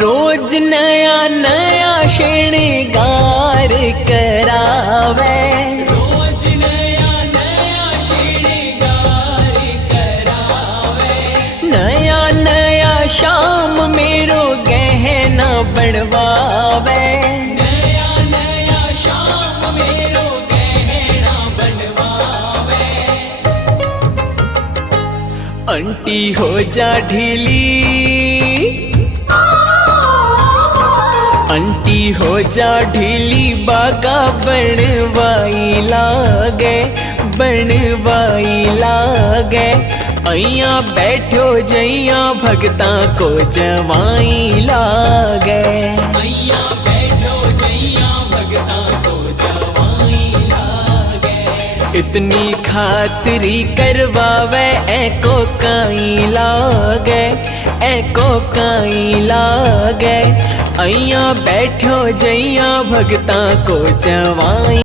रोज नया नया श्रृंगार करावे, रोज नया नया श्रृंगार करावे, नया नया शाम मेरो गहना बनवावे, नया नया शाम मेरो गहना बनवावे। आंटी हो जा ढीली, आंटी हो जा ढीली, बागा बनवाई लागे, बनवाई लागे। अइया बैठो जइया भगता को जवाई लागे, मैया बैठो जैया भगता को जवाई लागे। इतनी खातिरी करवावे एको काई लागे, एको काई लागे। अइया बैठो जइया भगता को जवाई